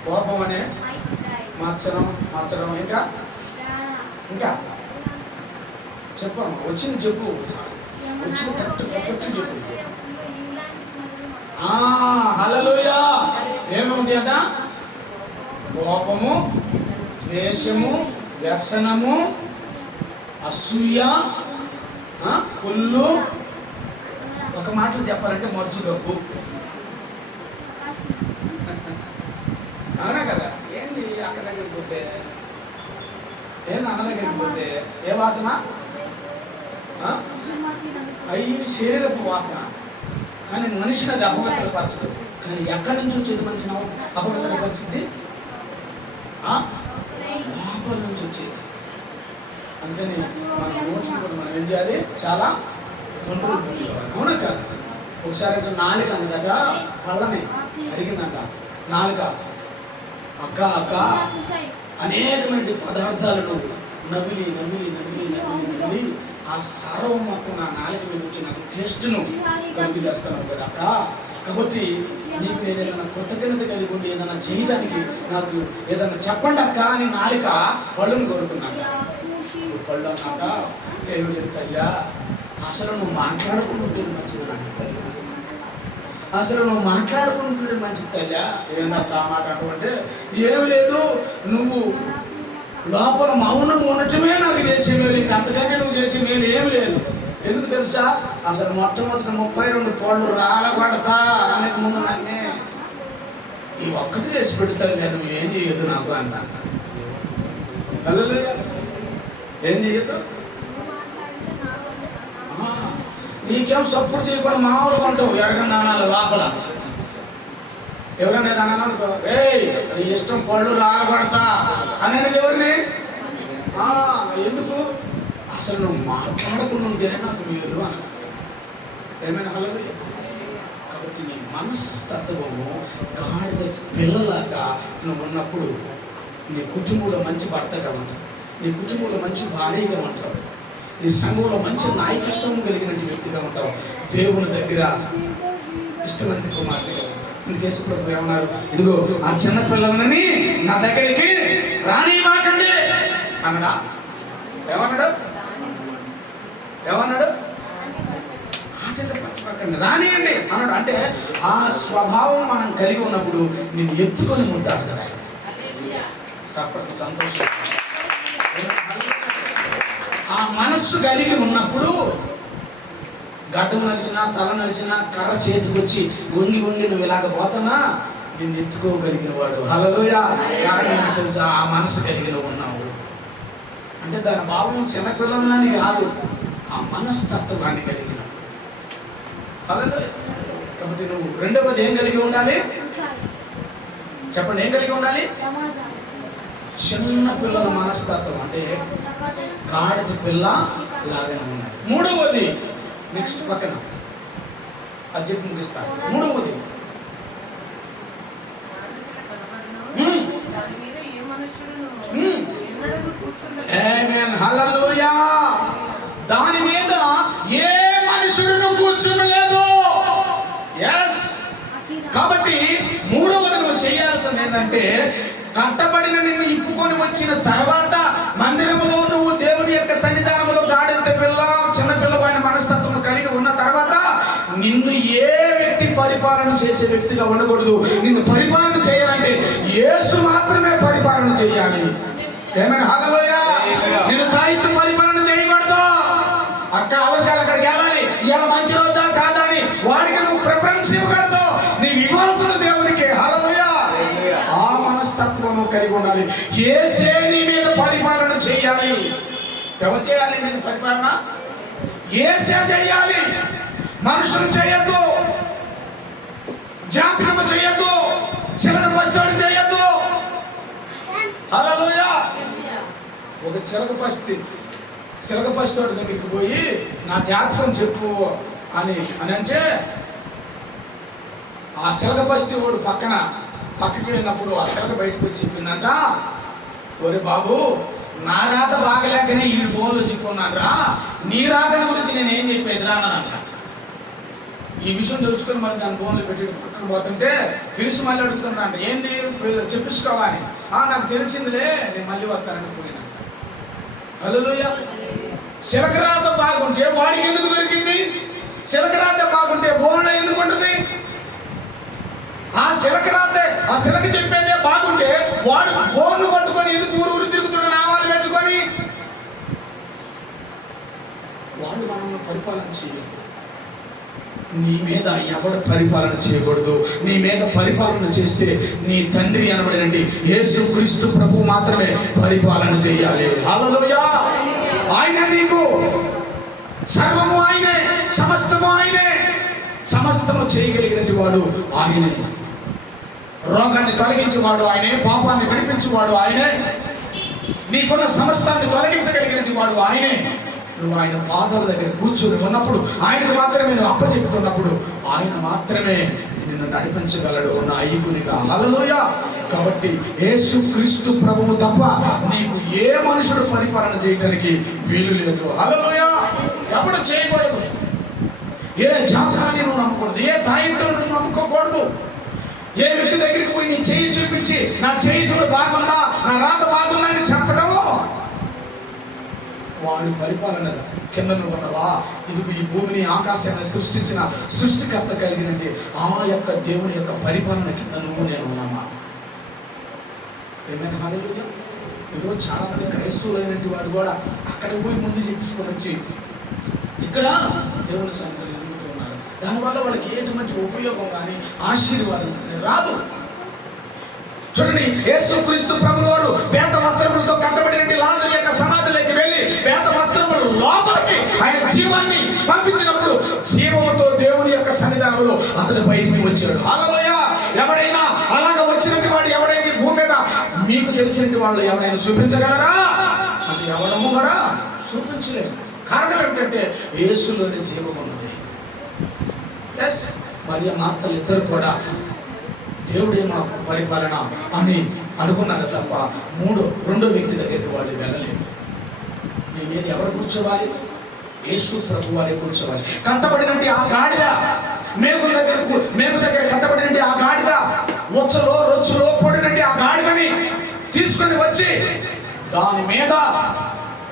కోపం అనే మార్చడం ఇంకా చెప్పమ్మా, వచ్చింది చెప్పు, వచ్చింది కరెక్ట్ చెప్పు. హల్లెలూయా! ఏమేమిటి అంట? కోపము, ద్వేషము, వ్యసనము, అసూయ, కుళ్ళు, ఒక మాటలు చెప్పాలంటే మజ్జుగబ్బు. అవునా కదా? ఏంది అక్క దగ్గరికి పోతే, ఏంది అన్న దగ్గరికి పోతే ఏ వాసన? అవి శరీరపు వాసన, కానీ మనిషిని అది అపవిత్రపరచదు. కానీ ఎక్కడి నుంచి వచ్చేది మనిషిని అపవిత్రపరిచింది? లోపల నుంచి వచ్చేది. అందుకని మన నోటిని కూడా మనం ఏం చేయాలి, చాలా కంట్రోల్ పెట్టుకోవాలి. అవునా కాదు? ఒకసారి నాలుక అన్నదట పళ్ళని అడిగిందట. నాలుక అక్క అక్క అనేకమైన పదార్థాలను నమిలి నమిలి నమిలి నమిలి నమిలి ఆ సర్వం మొత్తం నా నాలుక మీద వచ్చి నాకు టేస్ట్ను కలుగు చేస్తాను కదా అక్క. కాబట్టి నీకు నేను ఏదైనా కృతజ్ఞత కలిగి ఉండి ఏదైనా చేయడానికి నాకు ఏదైనా చెప్పండి అక్క అని నాలుక పళ్ళును కోరుకున్నాక పళ్ళు అన్నాక దేవుడు తల్లా అసలు నువ్వు మాట్లాడుకుంటుంటే మంచిది నాకు తల్లి, అసలు నువ్వు మాట్లాడుకుంటుంటే మంచిది తల్లా. ఏందక్క ఆ మాట అంటే ఏమి లేదు, నువ్వు లోపల మౌనం ఉండటమే నాకు చేసే మేలు, ఇంక అంతకంటే నువ్వు చేసే మేలు ఏమి లేదు. ఎందుకు తెలుసా? అసలు మొట్టమొదటి 32 పళ్ళు రాలబడతా అనేది ముందు నన్నే ఈ ఒక్కటి చేసి పెడతాను కానీ నువ్వు ఏం చేయొద్దు నాకు అన్నాను. హల్లెలూయా. ఏం చేయొద్దు, నీకేం సపోర్ట్ చేయకుండా మామూలుగా ఉంటావు. ఎవరికన్నా అనాలి లోపల, ఎవరన్నా ఏదన్నా అనుకో, నీ ఇష్టం పళ్ళు రాలబడతా అనేది ఎవరిని? ఎందుకు? అసలు నువ్వు మాట్లాడకుండా ఉంటేనే నాకు మేలు అన. ఏమైనా హల్లెలూయా. కాబట్టి నీ మనస్తత్వము గాడిద పిల్లలాగా నువ్వు ఉన్నప్పుడు నీ కుటుంబంలో మంచి భర్తగా ఉంటావు, నీ కుటుంబంలో మంచి భార్యగా ఉంటావు, నీ సంఘంలో మంచి నాయకత్వం కలిగిన వ్యక్తిగా ఉంటావు, దేవుని దగ్గర ఇష్టమైన కుమార్తెగా. కేసులో ఏమన్నారు? ఇదిగో ఆ చిన్న పిల్లలని నా దగ్గరికి రానివ్వకండి అన్నాడా? ఏమన్నాడు? ఏమన్నాడు? పక్కన రానియండి అన్నాడు. అంటే ఆ స్వభావం మనం కలిగి ఉన్నప్పుడు నేను ఎత్తుకొని ఉంటాను కదా. సంతోషం. ఆ మనస్సు కలిగి ఉన్నప్పుడు గడ్డం నలిసినా తల నలిసినా కర్ర చేతికి వచ్చి వంగి వంగి నువ్వు ఇలాగ పోతానా నిన్ను ఎత్తుకోగలిగిన వాడు. హల్లెలూయా. కారణం ఏంటి తెలుసా? ఆ మనసు కలిగిన ఉన్నావు అంటే దాని భావం చిన్నపిల్లలని కాదు, ఆ మనస్తత్వాన్ని కలిగిన. హల్లెలూయా. కాబట్టి నువ్వు రెండవది ఏం కలిగి ఉండాలి చెప్పండి? ఏం కలిగి ఉండాలి? చిన్న పిల్లల మనస్తత్వం అంటే గాడిద పిల్ల లాగానే ఉన్నాయి. మూడవది నెక్స్ట్ పక్కన అది చెప్పి ముగిస్తాను. మూడవది హల్లెలూయా. దాని మీద ఏ మనుషుడును కూర్చునలేదు. ఎస్. కాబట్టి మూడవది నువ్వు చేయాల్సింది ఏంటంటే కట్టబడిన నిన్ను ఇప్పుకొని వచ్చిన తర్వాత మందిరములో నువ్వు దేవుని యొక్క సన్నిధానంలో గాడిద పిల్ల చిన్నపిల్లమైన మనస్తత్వం కలిగి ఉన్న తర్వాత నిన్ను ఏ వ్యక్తి పరిపాలన చేసే వ్యక్తిగా ఉండకూడదు. నిన్ను పరిపాలన చేయాలంటే యేసు మాత్రమే పరిపాలన చేయాలి. ఏమైనా హల్లెలూయా. నిన్ను తాయిత్తు పరిపాలన చేయకూడదు. అక్క అవసరాలు అక్కడికి వెళ్ళాలి, ఇవాళ మంచి రోజా కాదా అని వాడికి నువ్వు ప్రిఫరెన్స్ ఇవ్వకూడదు. నీవు ఇవ్వాల్సిన దేవునికి. హల్లెలూయా. ఆ మనస్తత్వము కలిగి ఉండాలి. యేసే నీ మీద పరిపాలన చేయాలి. ఎవరు చేయాలి మీద పరిపాలన? యేసే చేయాలి. మనుషులు చేయొద్దు, జాతకము చేయొద్దు, చిలక పసితోడు చేయొద్దు. హల్లెలూయా. ఒక చిలక పసితోడు దగ్గరికి పోయి నా జాతకం చెప్పు అని అంటే ఆ చిలక పసితోడు పక్కకి వెళ్ళినప్పుడు ఆ చిలక బయటకు వచ్చి చెప్పిందంట, ఒరే బాబు నా రాత బాగలేకనే ఈ బోన్లో చిక్కున్నాను రా, నీ రాతను గురించి నేను ఏం చెప్పేది రా అనంట. ఈ విషయం తెలుసుకొని మళ్ళీ దాని బోన్లో పెట్టి పక్కకు పోతుంటే పిలిచి మళ్ళీ అడుగుతున్నాడు, ఏంది చెప్పించుకోవాలి? నాకు తెలిసిందిలే, నేను మళ్ళీ వస్తానని పోయినా. హల్లెలూయా. చిలకరాత బాగుంటే వాడికి ఎందుకు దొరికింది? చిలకరాత బాగుంటే బోన్లో ఎందుకు ఉంటుంది? ఆ చిలక చెప్పేదే బాగుంటే వాడు బోన్ను పట్టుకొని ఎందుకు ఊరు తిరుగుతున్న నామాలు పెట్టుకొని? వాడు మనల్ని పరిపాలన చేయదు. నీ మీద ఎవడు పరిపాలన చేయకూడదు. నీ మీద పరిపాలన చేస్తే నీ తండ్రి అనబడినండి యేసుక్రీస్తు ప్రభు మాత్రమే పరిపాలన చేయాలి. హల్లెలూయా. ఆయన నీకు సర్వము ఆయనే, సమస్తము ఆయనే, సమస్తము చేయగలిగినటువంటి వాడు ఆయనే. రోగాన్ని తొలగించేవాడు ఆయనే, పాపాన్ని విడిపించేవాడు ఆయనే, నీకున్న సమస్తాన్ని తొలగించగలిగినటువంటి వాడు ఆయనే. నువ్వు ఆయన పాదాల దగ్గర కూర్చొని ఉన్నప్పుడు, ఆయనకు మాత్రమే నువ్వు అప్పచెపుతున్నప్పుడు, ఆయన మాత్రమే నిన్ను నడిపించగలడు నాయకునిగా. హల్లెలూయా. కాబట్టి యేసుక్రీస్తు ప్రభువు తప్ప నీకు ఏ మనుషుడు పరిపాలన చేయటానికి వీలు లేదు. హల్లెలూయా. ఎవడు చేయకూడదు. ఏ జాతకాన్ని నువ్వు నమ్మకూడదు, ఏ తాయితో నువ్వు నమ్ముకోకూడదు. ఏ వ్యక్తి దగ్గరికి పోయి నీ చేయి చూపించి నా చేయి చూడు బాగుందా, నా రాత బాగుందా అని చెప్పడము వారి పరిపాలన కింద నువ్వు ఉన్నవా? ఇదిగో ఈ భూమిని ఆకాశాన్ని సృష్టించిన సృష్టికర్త కలిగినట్టు ఆ యొక్క దేవుని యొక్క పరిపాలన కింద నువ్వు నేను ఉన్నామా? ఏమైనా హల్లెలూయా. ఈరోజు చాలా మంది క్రైస్తవులైనటువంటి వారు కూడా అక్కడికి పోయి ముందు చెప్పించుకొని వచ్చి ఇక్కడ దేవుని సన్నిధిలో ఎదుగుతున్నారు. దానివల్ల వాళ్ళకి ఎటువంటి ఉపయోగం కానీ ఆశీర్వాదం కానీ రాదు. చూడండి, యేసుక్రీస్తు ప్రభువు వారు పేద వస్త్రములతో కట్టబడిన లాజరు యొక్క సమాధిలోకి వెళ్ళి పేద వస్త్రముల లోపలికి ఆయన జీవాన్ని పంపించినప్పుడు జీవముతో దేవుని యొక్క సన్నిధానంలో అతడు బయటికి వచ్చాడు. హల్లెలూయా. ఎవడైనా అలాగ వచ్చినట్టు వాడు ఎవడైనా భూమి మీద మీకు తెలిసినట్టు వాళ్ళు ఎవరైనా చూపించగలరా? అది ఎవడము కూడా చూపించలేదు. కారణం ఏమిటంటే యేసులోని జీవం ఉన్నది. ఎస్, మరియ మార్తలు ఇద్దరు కూడా దేవుడే మాకు పరిపాలన అని అనుకున్నారు తప్ప రెండో వ్యక్తి దగ్గరికి వాళ్ళు వెళ్ళలేదు. నీ మీద ఎవరు కూర్చోవాలి? యేసు ప్రభు వారే కూర్చోవాలి. కట్టబడినట్టు ఆ గాడిద, మేకు దగ్గర కట్టబడినట్టు ఆ గాడిద, ఉచ్చలో రొచ్చులో పొడినట్టు ఆ గాడిదని తీసుకుని వచ్చి దాని మీద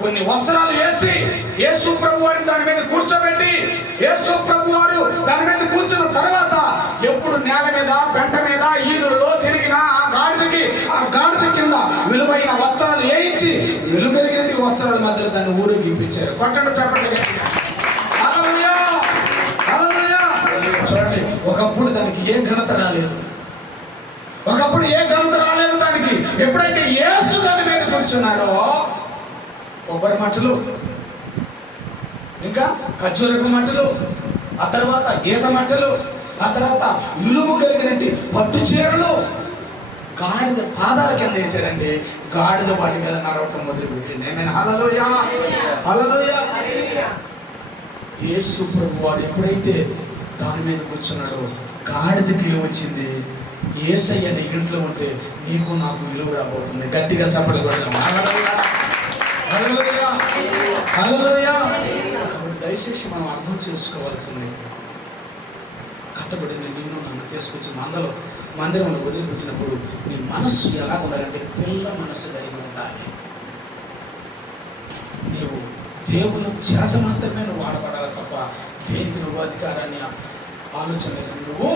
కొన్ని వస్త్రాలు వేసి యేసు ప్రభు వారిని దాని మీద కూర్చోబెట్టి యేసు ప్రభు వారు దాని మీద కూర్చున్న తర్వాత ఎప్పుడు నేల మీద పెంట మీద ఈదులలో తిరిగిన ఆ గాడిద కింద విలువైన వస్త్రాలు వేయించి వెలుగలిగినటువంటి వస్త్రాల మధ్యలో దాన్ని ఊరేగింపించారు. కొట్టండి, చెప్పండి. హల్లెలూయా. హల్లెలూయా. చూడండి, ఒకప్పుడు దానికి ఏ ఘనత రాలేదు. దానికి ఎప్పుడైతే యేసు దాని మీద కూర్చున్నాడో కొబ్బరి మట్టలు, ఇంకా ఖర్జూరపు మట్టలు, ఆ తర్వాత ఈత మట్టలు, ఆ తర్వాత విలువ కలిగినట్టు పట్టు చీరలు గాడిద పాదాల కింద వేసారండి. గాడిద వాటి మీద నడవటం మొదలుపెట్టింది. ఏమైనా హల్లెలూయా. హల్లెలూయా. యేసు ప్రభు వారు ఎప్పుడైతే దాని మీద కూర్చున్నాడో గాడిదకి విలువ వచ్చింది. యేసయ్య నీ ఇంట్లో ఉంటే నీకు నాకు విలువ రాబోతుంది. గట్టిగా చప్పట్లు కొడదాం. హల్లెలూయా. హల్లెలూయా. హల్లెలూయా. కాబట్టి దయచేసి మనం అర్థం చేసుకోవాల్సింది, కట్టబడిన నిన్ను నన్ను తీసుకొచ్చి మందిరంలో వదిలిపెట్టినప్పుడు నీ మనస్సు ఎలా ఉండాలంటే పిల్ల మనస్సు కలిగి ఉండాలి. నీవు దేవుని చేత మాత్రమే నువ్వు వాడబడాలి తప్ప దేనికి నువ్వు అధికారాన్ని ఆలోచన నువ్వు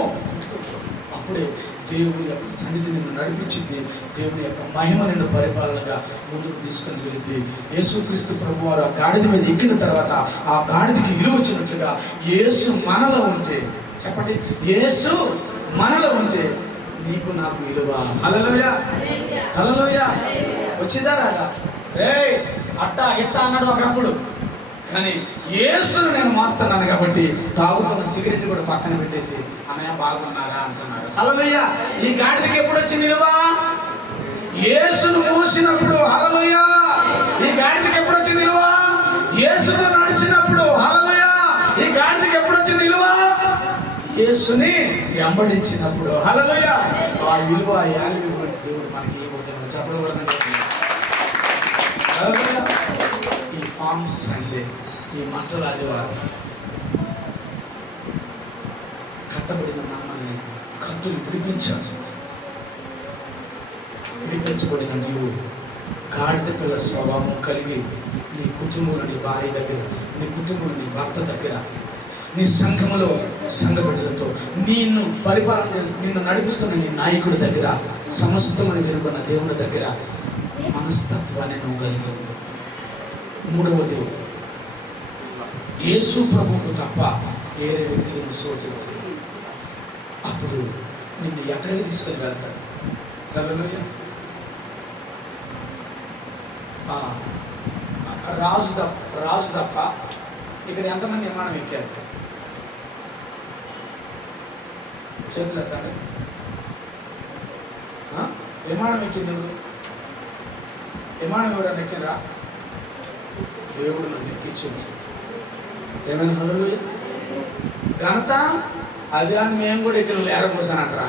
అప్పుడే దేవుని యొక్క సన్నిధి నిన్ను నడిపించింది. దేవుని యొక్క మహిమ నిన్ను పరిపాలనగా ముందుకు తీసుకొని వెళ్ళింది. యేసుక్రీస్తు ప్రభు వారు ఆ గాడిద మీద ఎక్కిన తర్వాత ఆ గాడిదకి విలువ వచ్చినట్లుగా యేసు మనలో ఉంటే, చెప్పండి, యేసు మనలో ఉంటే నీకు నాకు విలువ. హల్లెలూయా. హల్లెలూయా. వచ్చిందా రాదా? అట్టా ఎట్టా అన్నాడు ఒకప్పుడు, కానీ యేసును నేను మోస్తున్నాను కాబట్టి తాగుతున్న సిగరెట్ కూడా పక్కన పెట్టేసి అన్నయ్య బాగున్నారా అంటున్నాడు. హల్లెలూయా. ఈ గాడిదకి ఎప్పుడు వచ్చింది విలువ? యేసును మోసినప్పుడు. హల్లెలూయా. ఈ గాడిదకి ఎప్పుడు వచ్చింది విలువ? యేసుతో నడిచినప్పుడు. హల్లెలూయా. ఈ గాడిదకి ఎప్పుడు వచ్చింది విలువ? యేసుని వెంబడించినప్పుడు. హల్లెలూయా. ఆ విలువ యాలిటువంటి దేవుడు మనకి ఏమవుతున్నాడు చెప్పడం. ఈ ఫార్మ్స్ అంటే ఈ మంటల ఆదివారం కట్టబడిన మనల్ని కత్తులు విడిపించబడిన నీవు గాడిద పిల్ల స్వభావం కలిగి నీ కుటుంబంలో, నీ భార్య దగ్గర, నీ కుటుంబంలో, నీ భర్త దగ్గర, నీ సంఘములో సంఘ బిడ్డలతో నిన్ను పరిపాలన నిన్ను నడిపిస్తున్న నీ నాయకుడి దగ్గర, సమస్తమని జరుగుతున్న దేవుని దగ్గర మనస్తత్వాన్ని నువ్వు కలిగి ఉండు. మూడవది, యేసు ప్రభువుకు తప్ప వేరే వ్యక్తికి నువ్వు సోదరుడు. అప్పుడు నిన్ను ఎక్కడికి తీసుకొని వెళ్తాడు? హల్లెలూయా. రాజు తప్ప ఇక్కడ ఎంతమంది విమానం ఎక్కారు? చేతులు ఎత్తండి. విమానం ఎక్కింది ఎవరు? విమానం ఎవరైనా ఎక్కిరా? దేవుడు నన్ను ఎక్కించింది. ఏమైనా హల్లెలూయా. ఘనత అది అని మేము కూడా ఎక్కిన ఏరపోసానంటరా?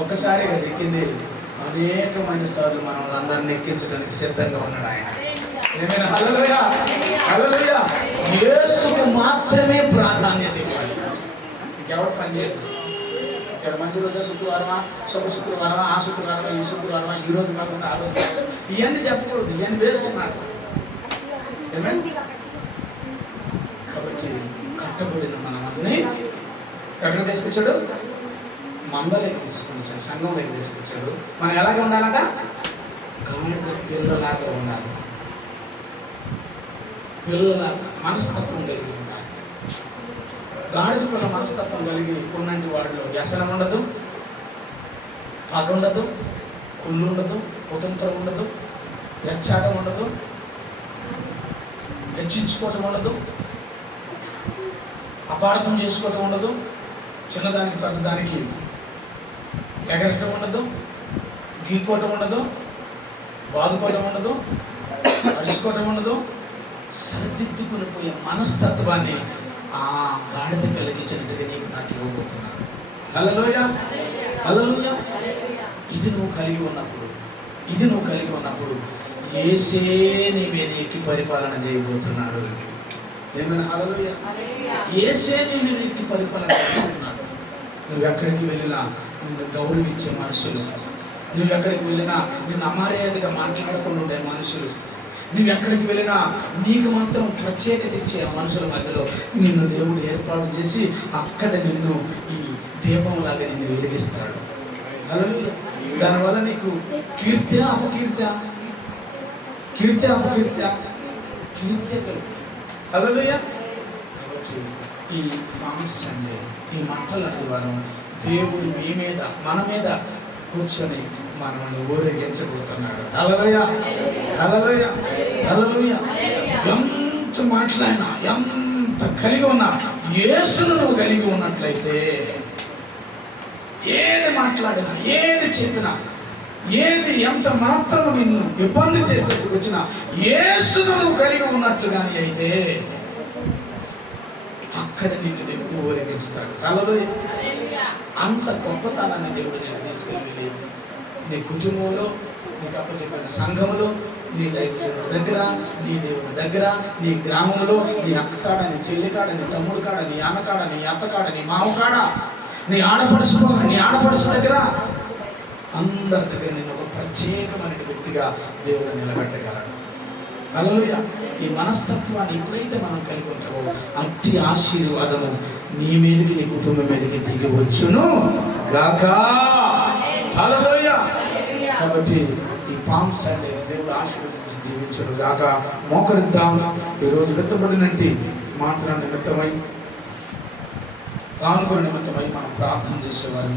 ఒక్కసారి కదా ఎక్కింది, అనేకమైన సార్లు మనం అందరిని ఎక్కించడానికి సిద్ధంగా ఉన్నాడు ఆయన. ఏమైనా హల్లెలూయా. హల్లెలూయా. యేసుకు మాత్రమే ప్రాధాన్యత ఇవ్వాలి. ఇంకెవరు పని చేయదు. ఇక్కడ మంచి రోజు శుక్రవారమా, శుక్రవారమా, ఆ శుక్రవారమా, ఈ శుక్రవారమా, ఈ రోజు కాకుండా ఆ రోజు, ఇవన్నీ చెప్పకూడదు. ఇవన్నీ వేస్ట్ మాట. కాబట్టి కట్టబడిన మనల్ని ఎక్కడ తీసుకొచ్చాడు? మందలోకి తీసుకొచ్చాడు, సంఘంలోకి తీసుకొచ్చాడు. మనం ఎలాగ ఉండాలట? గాడిద పిల్లలాగా ఉండాలి. పిల్లలాగా మనస్తత్వం కలిగి ఉండాలి. గాడిద పిల్ల మనస్తత్వం కలిగి ఉన్నంటి వాడిలో వ్యసనం ఉండదు, పగ ఉండదు, కుళ్ళు ఉండదు, కుతంత్రం ఉండదు, వెచ్చాటం ఉండదు, హెచ్చించుకోవటం ఉండదు, అపార్థం చేసుకోవటం ఉండదు, చిన్నదానికి పెద్దదానికి ఎగరటం ఉండదు, గీకోవటం ఉండదు, బాదుకోవటం ఉండదు, అరుచుకోవటం ఉండదు. సరిదిద్దుకుని పోయే మనస్తత్వాన్ని ఆ గాడిద పిల్లకిచ్చినట్టుగా నీకు నాకు ఇవ్వబోతున్నాను. హల్లెలూయా. హల్లెలూయా. ఇది నువ్వు కలిగి ఉన్నప్పుడు యేసే నీ మీద ఎక్కి పరిపాలన చేయబోతున్నాడు. ఏమైనా హల్లెలూయా. యేసే నీ మీద ఎక్కి పరిపాలన చేయబోతున్నాడు. నువ్వు ఎక్కడికి వెళ్ళినా నిన్ను గౌరవించే మనుషులు, నువ్వు ఎక్కడికి వెళ్ళినా నిన్ను అమర్యాదగా మాట్లాడకుండా ఉండే మనుషులు, నువ్వు ఎక్కడికి వెళ్ళినా నీకు మాత్రం ప్రత్యేకత ఇచ్చే మనుషుల మధ్యలో నిన్ను దేవుడు ఏర్పాటు చేసి అక్కడ నిన్ను ఈ దీపంలాగా నిన్ను వెలిగిస్తాడు. హల్లెలూయా. దానివల్ల నీకు కీర్తి అపకీర్తి కలుగుతుంది. హల్లెలూయా. కాబట్టి ఈ ప్రామిస్ సండే, ఈ మంటల ఆదివారం దేవుడు మీ మీద, మన మీద కూర్చొని మనల్ని ఊరేగించబోతున్నాడు. హల్లెలూయా. హల్లెలూయా. హల్లెలూయా. ఎంత మాట్లాడినా, ఎంత కలిగి ఉన్నా, యేసును నువ్వు కలిగి ఉన్నట్లయితే ఏది మాట్లాడినా, ఏది చెప్పినా, ఏది ఎంత మాత్రం నిన్ను ఇబ్బంది చేస్తే వచ్చినా యేసును నువ్వు కలిగి ఉన్నట్లుగాని అయితే అక్కడ నిన్ను దేవుడు ఊరేగిస్తాడు. హల్లెలూయా. అంత గొప్పతనాన్ని దేవుడు నేను తీసుకెళ్ళి నీ కుటుంబంలో, నీకు అప్పచెప్పిన సంఘంలో, నీ దైవజనుడి దగ్గర, నీ దేవుని దగ్గర, నీ గ్రామంలో, నీ అక్క కాడ, నీ చెల్లి కాడ, నీ తమ్ముడు కాడ, నీ అన్న కాడ, నీ అత్త కాడ, నీ మామ కాడ, నీ ఆడపడుచు దగ్గర, అందరి దగ్గర నేను ఒక ప్రత్యేకమైన వ్యక్తిగా దేవుడు నిలబెట్టగలడు. హల్లెలూయా. ఈ మనస్తత్వాన్ని ఎప్పుడైతే మనం కలిగి ఉంటామో అట్టి ఆశీర్వాదము నీ మీదకి, నీ కుటుంబం మీదకి దిగి వచ్చును గాక. హల్లెలూయా. కాబట్టి ఈ పామ్ సండే దేవుడు ఆశీర్వదించి దీవించును గాక. మోకరిద్దాం. ఈరోజు వెత్తబడినట్టి మాటల నిమిత్తమై, కానుకల నిమిత్తమై మనం ప్రార్థన చేసేవారు.